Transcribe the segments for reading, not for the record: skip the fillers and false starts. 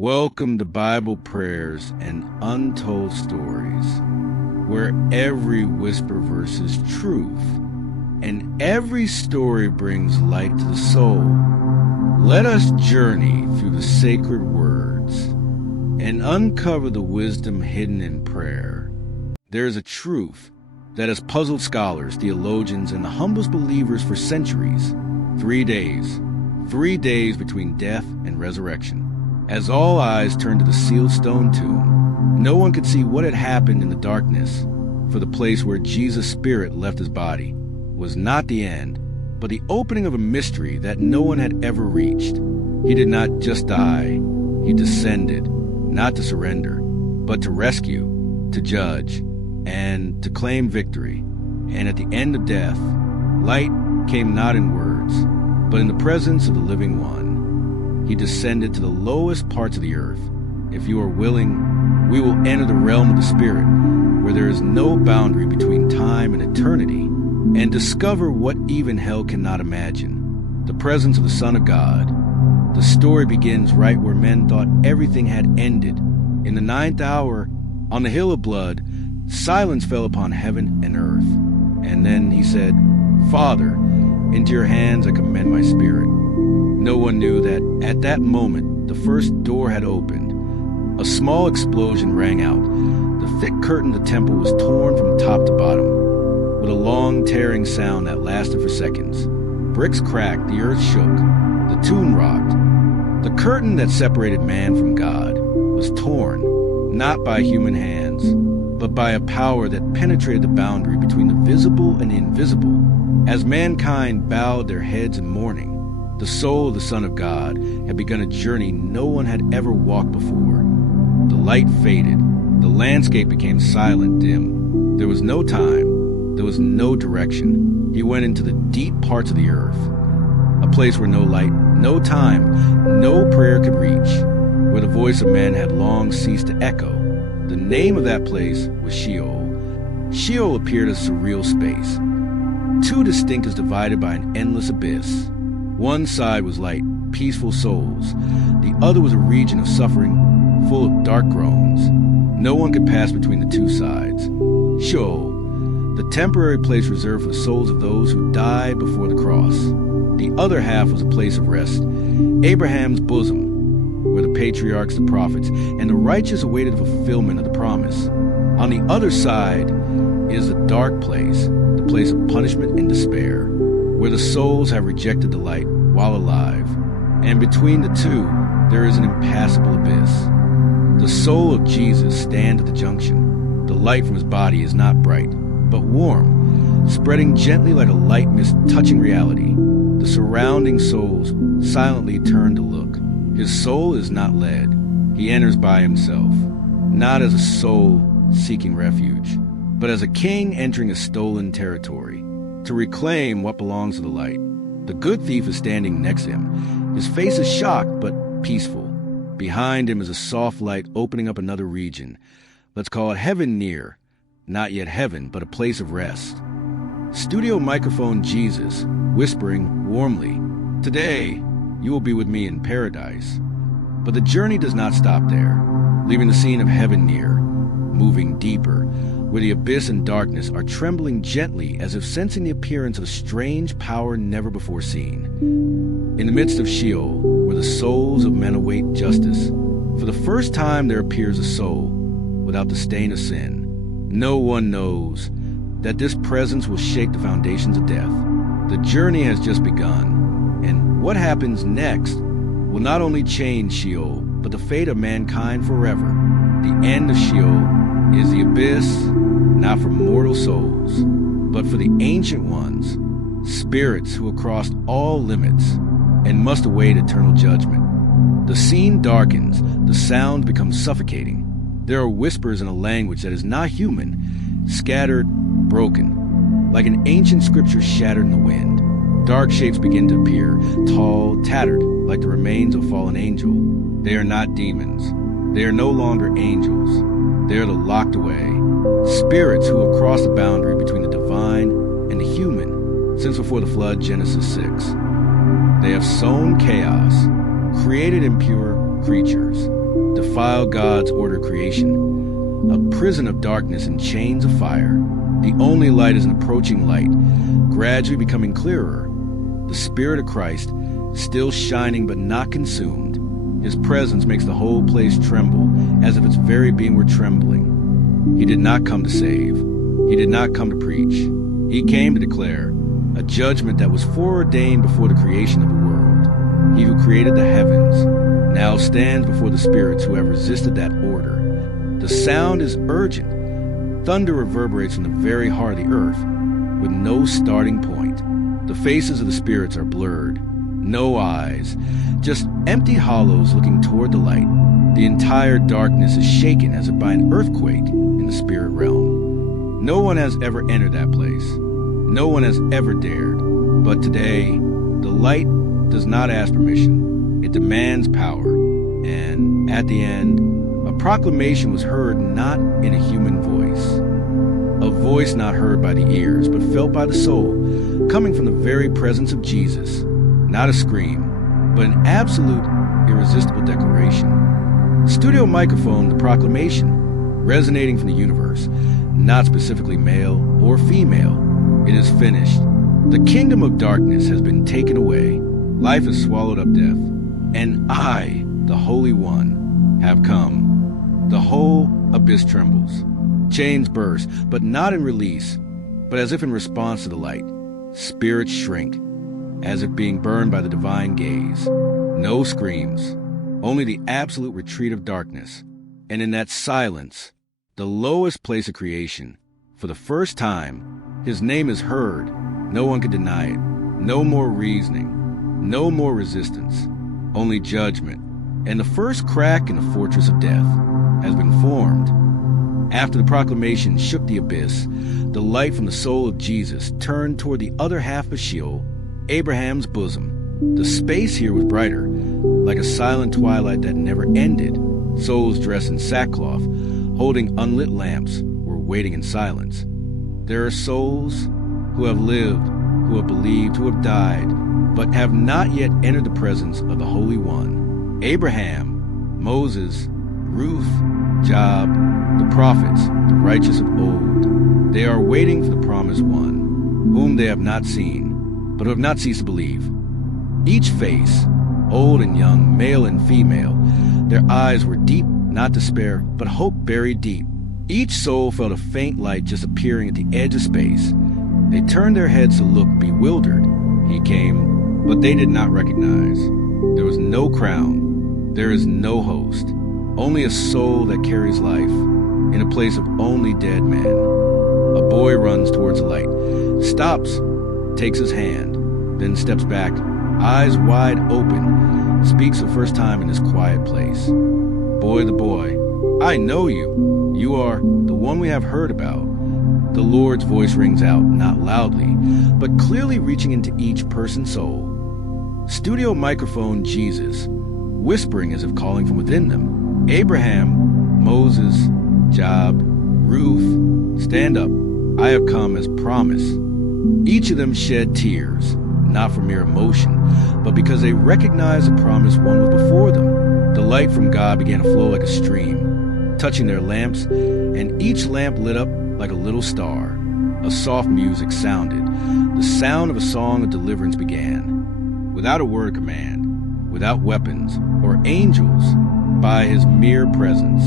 Welcome to Bible Prayers and Untold Stories, where every whisper verse is truth, and every story brings light to the soul. Let us journey through the sacred words and uncover the wisdom hidden in prayer. There is a truth that has puzzled scholars, theologians, and the humblest believers for centuries. 3 days. 3 days between death and resurrection. As all eyes turned to the sealed stone tomb, no one could see what had happened in the darkness, for the place where Jesus' spirit left his body was not the end, but the opening of a mystery that no one had ever reached. He did not just die. He descended, not to surrender, but to rescue, to judge, and to claim victory. And at the end of death, light came not in words, but in the presence of the living one. He descended to the lowest parts of the earth. If you are willing, we will enter the realm of the Spirit, where there is no boundary between time and eternity, and discover what even hell cannot imagine. The presence of the Son of God. The story begins right where men thought everything had ended. In the 9th hour, on the hill of blood, silence fell upon heaven and earth. And then he said, "Father, into your hands I commend my spirit." No one knew that at that moment the first door had opened. A small explosion rang out. The thick curtain of the temple was torn from top to bottom, with a long tearing sound that lasted for seconds. Bricks cracked, the earth shook, the tomb rocked. The curtain that separated man from God was torn, not by human hands, but by a power that penetrated the boundary between the visible and invisible. As mankind bowed their heads in mourning, the soul of the Son of God had begun a journey no one had ever walked before. The light faded. The landscape became silent, dim. There was no time. There was no direction. He went into the deep parts of the earth, a place where no light, no time, no prayer could reach, where the voice of man had long ceased to echo. The name of that place was Sheol. Sheol appeared as a surreal space, too distinct as divided by an endless abyss. One side was light, peaceful souls. The other was a region of suffering, full of dark groans. No one could pass between the two sides. Sheol, the temporary place reserved for the souls of those who died before the cross. The other half was a place of rest, Abraham's bosom, where the patriarchs, the prophets, and the righteous awaited the fulfillment of the promise. On the other side is the dark place, the place of punishment and despair, where the souls have rejected the light while alive. And between the two, there is an impassable abyss. The soul of Jesus stands at the junction. The light from his body is not bright, but warm, spreading gently like a light mist touching reality. The surrounding souls silently turn to look. His soul is not led. He enters by himself, not as a soul seeking refuge, but as a king entering a stolen territory, to reclaim what belongs to the light. The good thief is standing next to him. His face is shocked but peaceful. Behind him is a soft light opening up another region. Let's call it heaven near. Not yet heaven, but a place of rest. Studio microphone Jesus, whispering warmly, "Today, you will be with me in paradise." But the journey does not stop there, leaving the scene of heaven near, moving deeper, where the abyss and darkness are trembling gently as if sensing the appearance of a strange power never before seen. In the midst of Sheol, where the souls of men await justice, for the first time there appears a soul without the stain of sin. No one knows that this presence will shake the foundations of death. The journey has just begun, and what happens next will not only change Sheol, but the fate of mankind forever. The end of Sheol is the abyss, not for mortal souls, but for the ancient ones, spirits who have crossed all limits and must await eternal judgment. The scene darkens, the sound becomes suffocating. There are whispers in a language that is not human, scattered, broken, like an ancient scripture shattered in the wind. Dark shapes begin to appear, tall, tattered, like the remains of a fallen angel. They are not demons. They are no longer angels. They are the locked away spirits who have crossed the boundary between the divine and the human since before the flood, Genesis 6. They have sown chaos, created impure creatures, defile God's order of creation. A prison of darkness and chains of fire. The only light is an approaching light, gradually becoming clearer. The Spirit of Christ, still shining but not consumed. His presence makes the whole place tremble, as if its very being were trembling. He did not come to save. He did not come to preach. He came to declare a judgment that was foreordained before the creation of the world. He who created the heavens now stands before the spirits who have resisted that order. The sound is urgent. Thunder reverberates from the very heart of the earth, with no starting point. The faces of the spirits are blurred. No eyes, just empty hollows looking toward the light. The entire darkness is shaken as if by an earthquake in the spirit realm. No one has ever entered that place. No one has ever dared. But today, the light does not ask permission. It demands power. And at the end, a proclamation was heard not in a human voice. A voice not heard by the ears, but felt by the soul, coming from the very presence of Jesus. Not a scream, but an absolute, irresistible declaration. Studio microphone, the proclamation, resonating from the universe, not specifically male or female. It is finished. The kingdom of darkness has been taken away. Life has swallowed up death. And I, the Holy One, have come. The whole abyss trembles. Chains burst, but not in release, but as if in response to the light. Spirits shrink, as if being burned by the divine gaze. No screams, only the absolute retreat of darkness. And in that silence, the lowest place of creation, for the first time, his name is heard. No one can deny it. No more reasoning, no more resistance, only judgment. And the first crack in the fortress of death has been formed. After the proclamation shook the abyss, the light from the soul of Jesus turned toward the other half of Sheol, Abraham's bosom. The space here was brighter, like a silent twilight that never ended. Souls dressed in sackcloth, holding unlit lamps, were waiting in silence. There are souls who have lived, who have believed, who have died, but have not yet entered the presence of the Holy One. Abraham, Moses, Ruth, Job, the prophets, the righteous of old. They are waiting for the promised one, whom they have not seen, but who have not ceased to believe. Each face, old and young, male and female, their eyes were deep, not despair, but hope buried deep. Each soul felt a faint light just appearing at the edge of space. They turned their heads to look, bewildered. He came, but they did not recognize. There was no crown. There is no host. Only a soul that carries life in a place of only dead men. A boy runs towards the light, stops, takes his hand, then steps back, eyes wide open, speaks for the first time in this quiet place. Boy, the boy, I know you. You are the one we have heard about. The Lord's voice rings out, not loudly, but clearly reaching into each person's soul. Studio microphone Jesus, whispering as if calling from within them. Abraham, Moses, Job, Ruth, stand up. I have come as promised. Each of them shed tears, not for mere emotion, but because they recognized the promised one was before them. The light from God began to flow like a stream, touching their lamps, and each lamp lit up like a little star. A soft music sounded. The sound of a song of deliverance began. Without a word of command, without weapons or angels, by his mere presence,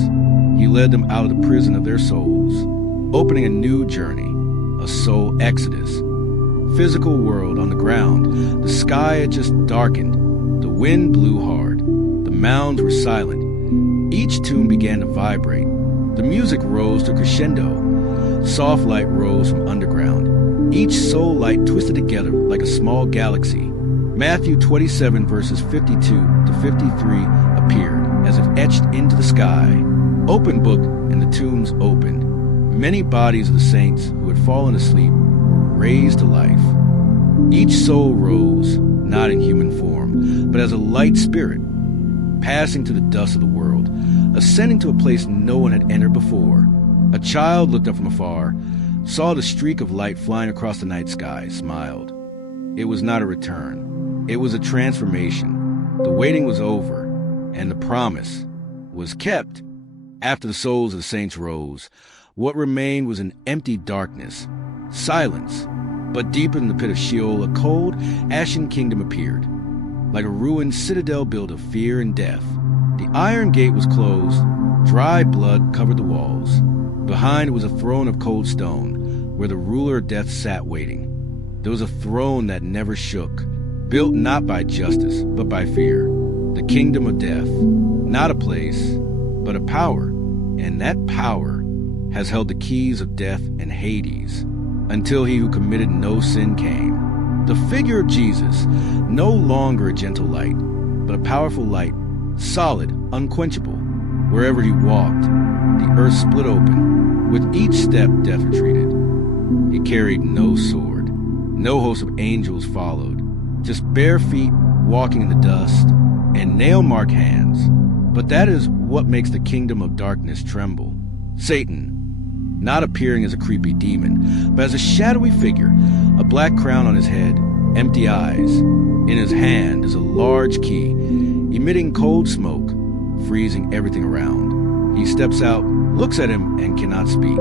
he led them out of the prison of their souls, opening a new journey, a soul exodus. Physical world on the ground, the sky had just darkened. The wind blew hard. The mounds were silent. Each tune began to vibrate. The music rose to crescendo. Soft light rose from underground. Each soul light twisted together like a small galaxy. Matthew 27 verses 52 to 53 appeared, as if etched into the sky. Open book, and the tombs opened. Many bodies of the saints who had fallen asleep were raised to life. Each soul rose, not in human form, but as a light spirit, passing to the dust of the world, ascending to a place no one had entered before. A child looked up from afar, saw the streak of light flying across the night sky, smiled. It was not a return. It was a transformation. The waiting was over, and the promise, was kept. After the souls of the saints rose, what remained was an empty darkness, silence. But deep in the pit of Sheol, a cold, ashen kingdom appeared, like a ruined citadel built of fear and death. The iron gate was closed, dry blood covered the walls. Behind it was a throne of cold stone, where the ruler of death sat waiting. There was a throne that never shook, built not by justice, but by fear. The kingdom of death, not a place, but a power. And that power has held the keys of death and Hades, until he who committed no sin came. The figure of Jesus, no longer a gentle light, but a powerful light, solid, unquenchable. Wherever he walked, the earth split open. With each step, death retreated. He carried no sword. No host of angels followed. Just bare feet walking in the dust and nail-marked hands. But that is what makes the kingdom of darkness tremble. Satan, not appearing as a creepy demon, but as a shadowy figure, a black crown on his head, empty eyes. In his hand is a large key, emitting cold smoke, freezing everything around. He steps out, looks at him, and cannot speak.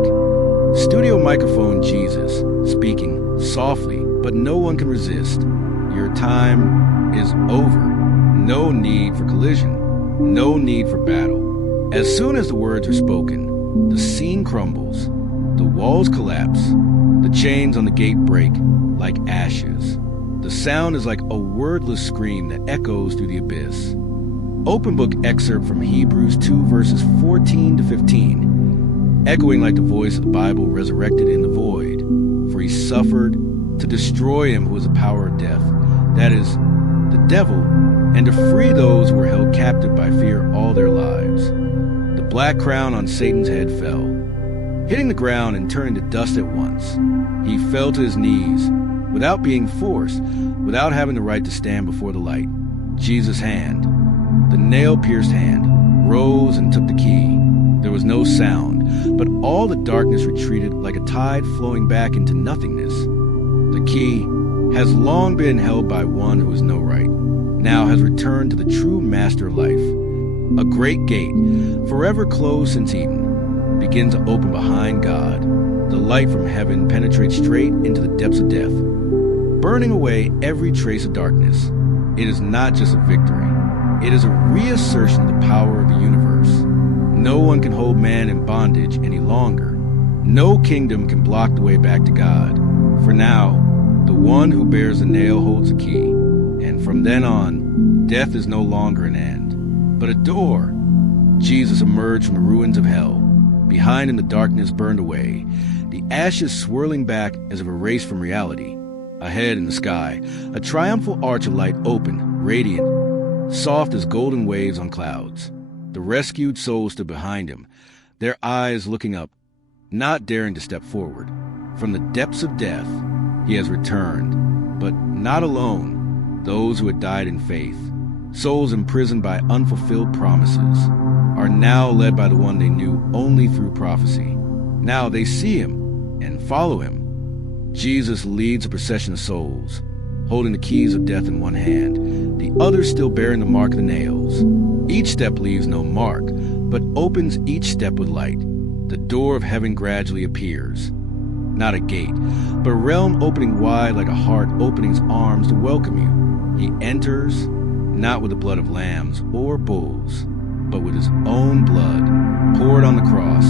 Studio microphone Jesus, speaking softly, but no one can resist. Your time is over. No need for collision. No need for battle. As soon as the words are spoken, the scene crumbles. The walls collapse. The chains on the gate break like ashes. The sound is like a wordless scream that echoes through the abyss. Open book excerpt from Hebrews 2 verses 14 to 15, echoing like the voice of the Bible resurrected in the void. For he suffered to destroy him who was the power of death, that is, the devil, and to free those who were held captive by fear all their lives. The black crown on Satan's head fell, hitting the ground and turning to dust at once. He fell to his knees, without being forced, without having the right to stand before the light. Jesus' hand, the nail-pierced hand, rose and took the key. There was no sound, but all the darkness retreated like a tide flowing back into nothingness. The key has long been held by one who has no right, now has returned to the true master of life. A great gate, forever closed since Eden, begins to open behind God. The light from heaven penetrates straight into the depths of death, burning away every trace of darkness. It is not just a victory. It is a reassertion of the power of the universe. No one can hold man in bondage any longer. No kingdom can block the way back to God. For now, the one who bears the nail holds the key, and from then on, death is no longer an end, but a door. Jesus emerged from the ruins of hell. Behind him the darkness burned away, the ashes swirling back as if erased from reality. Ahead in the sky, a triumphal arch of light opened, radiant, soft as golden waves on clouds. The rescued souls stood behind him, their eyes looking up, not daring to step forward. From the depths of death, he has returned, but not alone. Those who had died in faith, souls imprisoned by unfulfilled promises, are now led by the one they knew only through prophecy. Now they see him and follow him. Jesus leads a procession of souls, holding the keys of death in one hand, the other still bearing the mark of the nails. Each step leaves no mark, but opens each step with light. The door of heaven gradually appears. Not a gate, but a realm opening wide like a heart opening its arms to welcome you. He enters, not with the blood of lambs or bulls, but with his own blood, poured on the cross,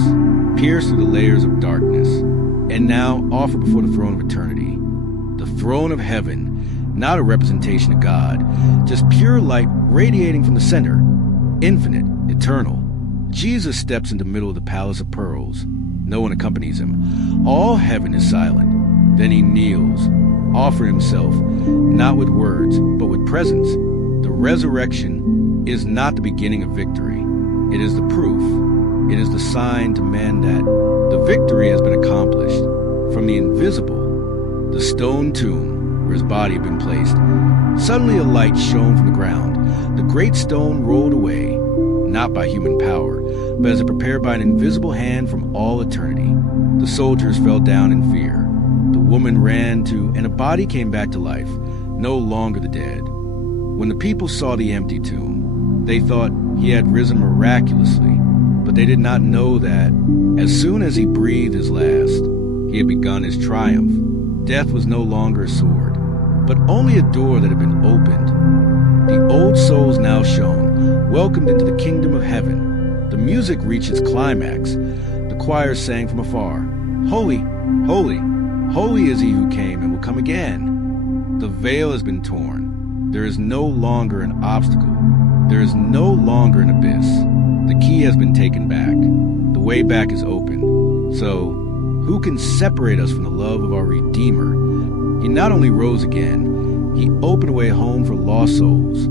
pierced through the layers of darkness, and now offered before the throne of eternity. The throne of heaven, not a representation of God, just pure light radiating from the center, infinite, eternal. Jesus steps into the middle of the palace of pearls. No one accompanies him. All heaven is silent. Then he kneels, offering himself, not with words, but with presence. The resurrection is not the beginning of victory. It is the proof. It is the sign to men that the victory has been accomplished. From the invisible, the stone tomb where his body had been placed, suddenly a light shone from the ground. The great stone rolled away, not by human power, but as if prepared by an invisible hand from all eternity. The soldiers fell down in fear. The woman ran to, and a body came back to life, no longer the dead. When the people saw the empty tomb, they thought He had risen miraculously, but they did not know that, as soon as he breathed his last, he had begun his triumph. Death was no longer a sword, but only a door that had been opened. The old souls now shone, welcomed into the kingdom of heaven. The music reached its climax. The choir sang from afar, "Holy, holy, holy is he who came and will come again." The veil has been torn. There is no longer an obstacle. There is no longer an abyss. The key has been taken back. The way back is open. So, who can separate us from the love of our Redeemer? He not only rose again, he opened a way home for lost souls.